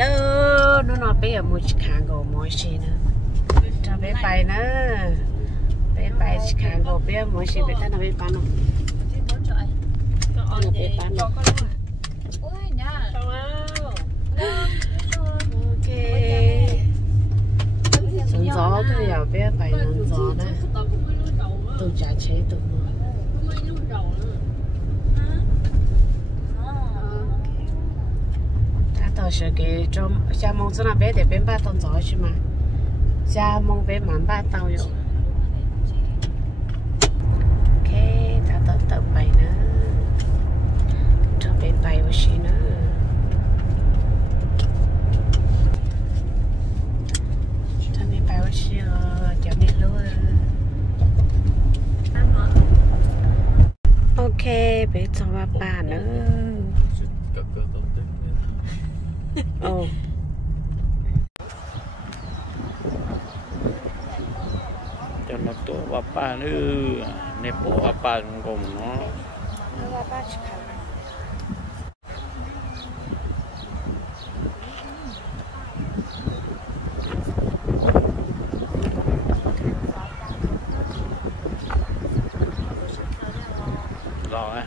hello nó bây giờ một khang gỗ mỗi xí nữa cho bé bay nữa bé bay khang gỗ bây giờ mỗi xí bé ta nó bé bán nó bé bán nó ok sân gió cái giờ bé bay sân gió đó tôi trả chế tôi是给中厦门这那边的边把动作去嘛，厦门边蛮把导游。OK， 他到到ไป呢，这边ไป有些呢，这边ไป有些哦，叫咩路？OK， 别走吧爸呢。哦。cho nó tổ apa nữa, nếp bộ apa cùng nó. Rồi.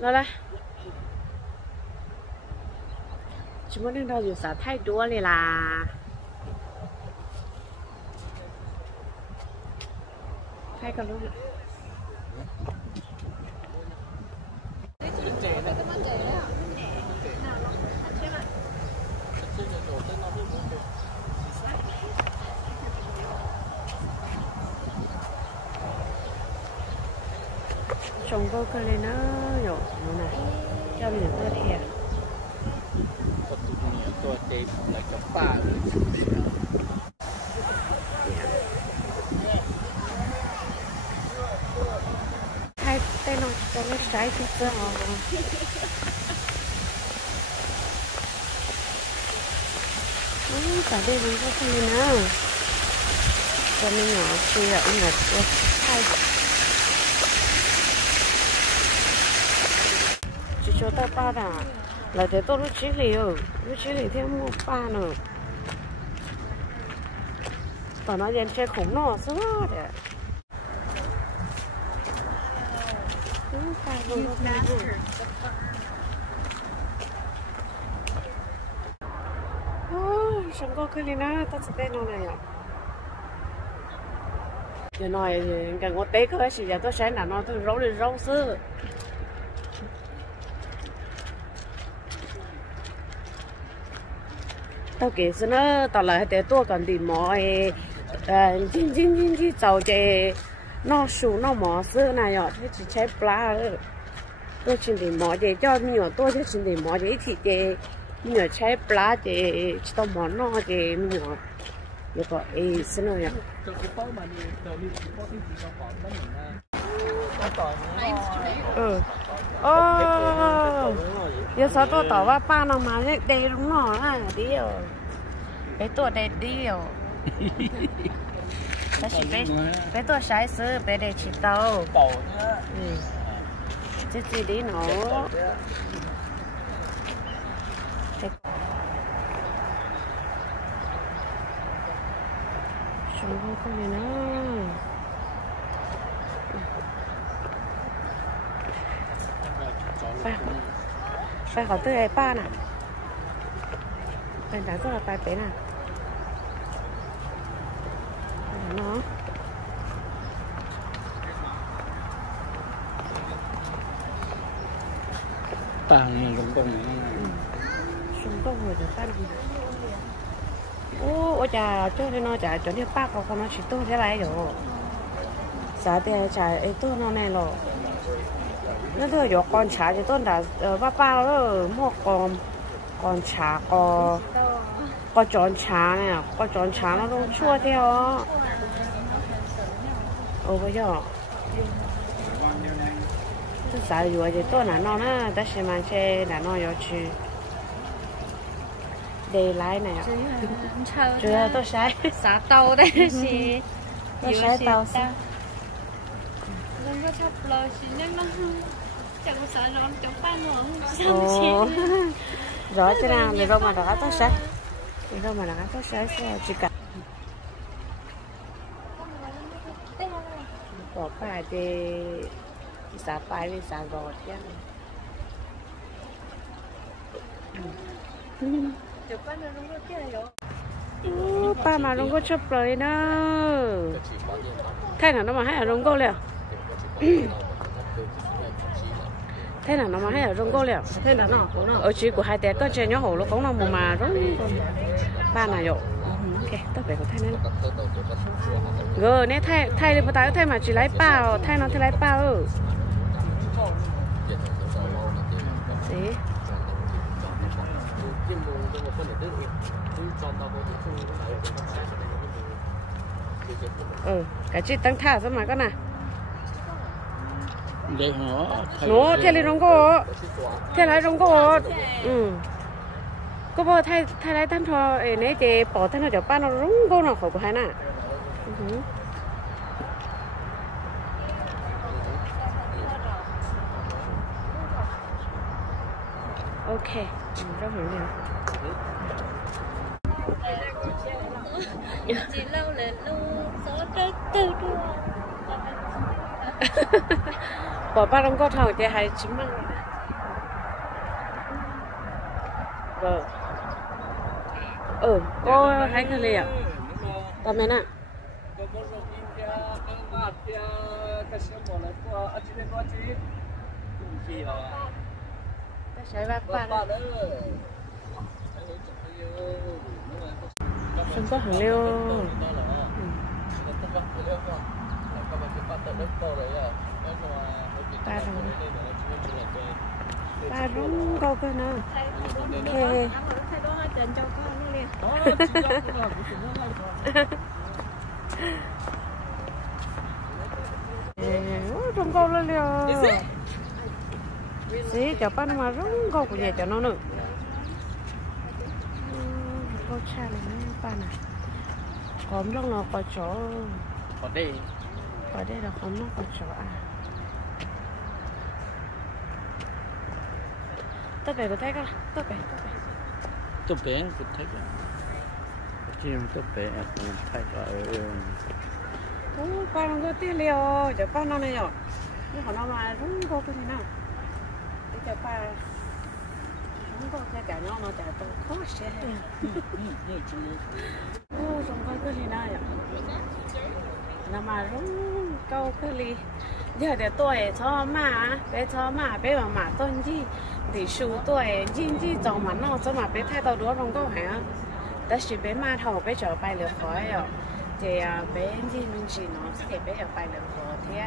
Rồi đây chúng mình đang dùng xả thay đua này là thay cả luôn trồng câu cái này nó rồi này cho mình có thểตัวเด็กอะไรกับป้าให้เต้นเอาจะไม่ใช้ทุกเรื่องแต่ได้มันก็คือนะจะไม่หนาเชื่อหนาตัวใช่cho tao ba đã là để tôi lúc chế liệu thêm một ba nữa và nó dành xe khủng nó số đấy xong có cái này tao sẽ tên nó này à giờ nói gần có té cái gì giờ tôi sẽ là nó tôi rau sữa tao kể xin nó tao lại để tôi còn tìm mọi chín dầu chè nó sù nó mỏ sữa này rồi thế chỉ chế pla tôi chỉ tìm mỏ chè cho nhiều tôi chỉ tìm mỏ chè thì chè nhiều chế pla chè tao mỏ nó chè nhiều rồi có xin nó rồi giờ sao tôi tỏว่าป้าnó mà đây đúng rồi à đi rồi cáiตัวđây đi rồi cáiตัวใช้ซื้อไปได้ชิโต้จีดีหนูชมพูก็เลยนะไปขอตื้อไอ้ป้าน่ะเป็นแต่ตัวเราไปเป็นน่ะเนาะต่างมันตรงนี้chúng tôi ngồi được tan gì ô chà cho nên nó chả cho nênป้าเขาnó chỉ tôi thế này rồi sao thì chả ấy tôi nó này rồi nó thôi có con chả thì tôi đã ba đó mua con chả có tròn chả này có tròn chả nó không chua theo bây giờ tôi xài rồi thì tôi là nó ta sẽ mang xe là nó có chứ để lái này ạ. Chứ tôi sai. Xá tàu đấy xí. Tôi sai tàu sao? Đừng có chấp lời xí nhưng nó chẳng có xá rõn chống ba nữa. Ồ. Rõ thế nào, để đâu mà đã tôi sai. Để đâu mà đã tôi sai chỉ cần. Bỏ bài thì xả bài với xả gọt chứ. Ba mà không có chụp rồi nữa. Thế nào nó mà hay ở rong cô liền. Thế nào nó mà hay ở rong cô liền. Thế nào nó ở chỉ của hai té có chơi nhỏ hổ nó cũng là một mà rong. Ba nào rồi. Ok, tôi phải có thay nữa. Gờ nè thay đi một tay thay mà chỉ lấy bao, thay nó thì lấy bao. Gì? Cái chị tăng thả sao mà con nào? Để nó thay lấy rong cô, thay lấy rong cô. Cô bảo thay lấy tăng thọ, này chị bỏ thay nó cho ba nó rong cô nó khỏi của hai nè. Ok, rất hiểu rồi. Chỉ lâu lên luôn, số rất từ Bỏ ba đông cô thầu thì hay chín măng. Vâng. Cô hay cái gì ạ? Tao mẹ nè. Sai ba ba. Không có hàng liêu. Ba đúng câu cơ nào. Ok. Trong câu lên liêu. Gì cho ba nó mà rung câu của nhà cho nó nữa. Câu cha này nó ba này. Không trong nó có chỗ. Ở đây là không nó có chỗ à. Tôi về có thấy không? Tôi về. Tôi bé cũng thấy rồi. Chim tôi bé cũng thấy rồi. Ba nó có tiêu liều, cho ba nó này rồi. Nhưng họ nó mà rung câu cái gì nào? Để cho ba rung câu cho cả nhau nó chả tôi khó xe. Rung câu cái gì nào vậy? Nó mà rung câu cái gì? Giờ để tôi cho mà tuần gì thì số tôi chính chỉ trong mà nó cho mà bé thay tao đũa rung câu hả? Đó là bé mà thầu bé trở bài được khỏi rồi. Thì bé gì mình chỉ nó sẽ bé ở bài được khỏi thế.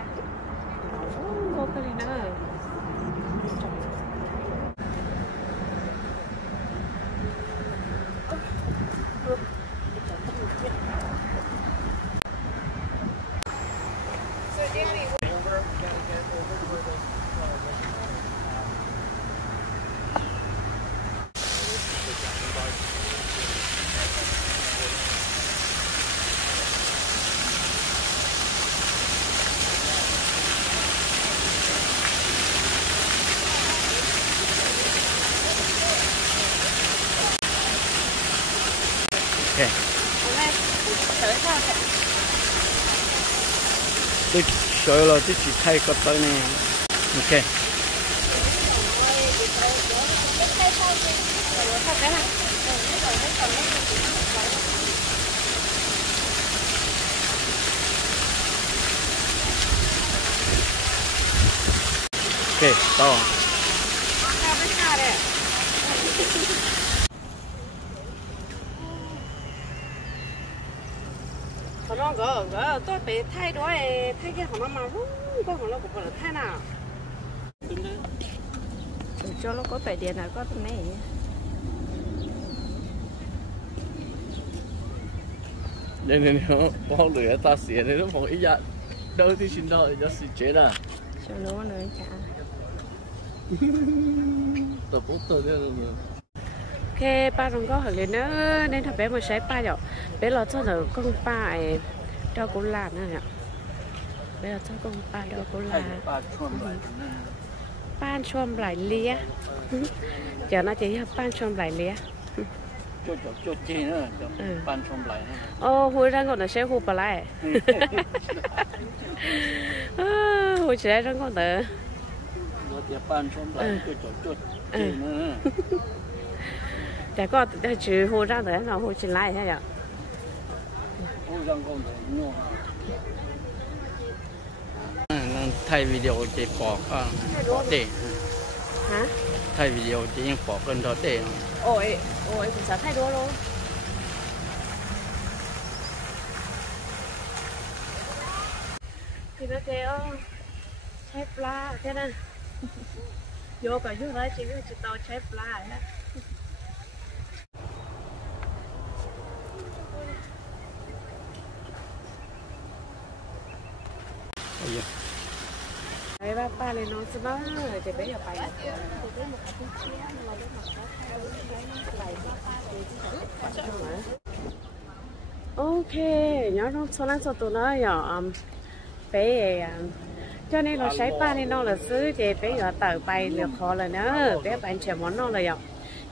Nó rung câu cái gì nữa? Tôi sợ là tôi chỉ thay cái tay này. Ok. Ok, to. Nó gỡ tôi phải thay đó thay cái nó mà rung con nó cũng phải thay nào cho nó có tẩy điện là có cái này Đây này nó bao lửa ta xỉa này nó phòng ít dạ đâu thì xin đợi cho xịt chết à cho nó nữa chả tập bút tờ thế rồi. Ok ba rong có hợp lý nữa nên thật bé mà sai ba rồi bé là cho được con ba ấy cho cô là nữa nhỉ bé là cho con ba cho cô là ban chôm lại lia giờ nó chỉ ban chôm lại lia chốt chi nữa ban chôm lại ô hồi ra còn là xe hụp lại hồi trẻ ra còn đỡ nó chỉ ban chôm lại chốt chi nữaแต่ก็ได้ชื่อโหร่างแต่เราโหชินไล่ใช่ไหมโหร่างก็เหนื่อยนั่นไทยวิดีโอจะปอกก็เด็กฮะไทยวิดีโอจะยังปอกกันต่อเด็กโอ้ยภาษาไทยด้วย咯พี่นักเตะใช้ปลาใช่ไหมโยกับยุ่งเลยชีวิตจะต้องใช้ปลาฮะไปบ้านป้าเลยน้องสบ้าจะไปอย่าไปโอเคย้อนน้องโซลังโซตัวน้อยอย่าไปcho nên nó sấy ba nên nó là xứ chị bé giờ tờ bay được khó là nữa bé bạn chờ món nó là dọc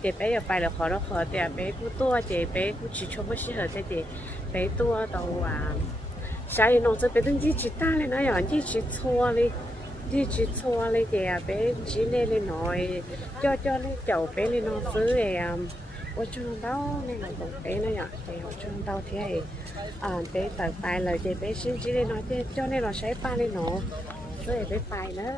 chị bé giờ bay được khó nó khó thì bé cứ tua chị bé cứ chỉ cho mới xí hợp cho chị bé tua đầu sai nó sẽ bé đừng chỉ ta lên nó giờ chỉ xua đi chỉ xua lên chị bé chỉ lên nói cho lên chậu bé lên nó xứ thì ở trong đó nên là còn bé nó nhỏ thì ở trong đó thì bé tờ bay là chị bé xin chỉ lên nói cho nên là sấy ba lên nó rồi bé bay nữa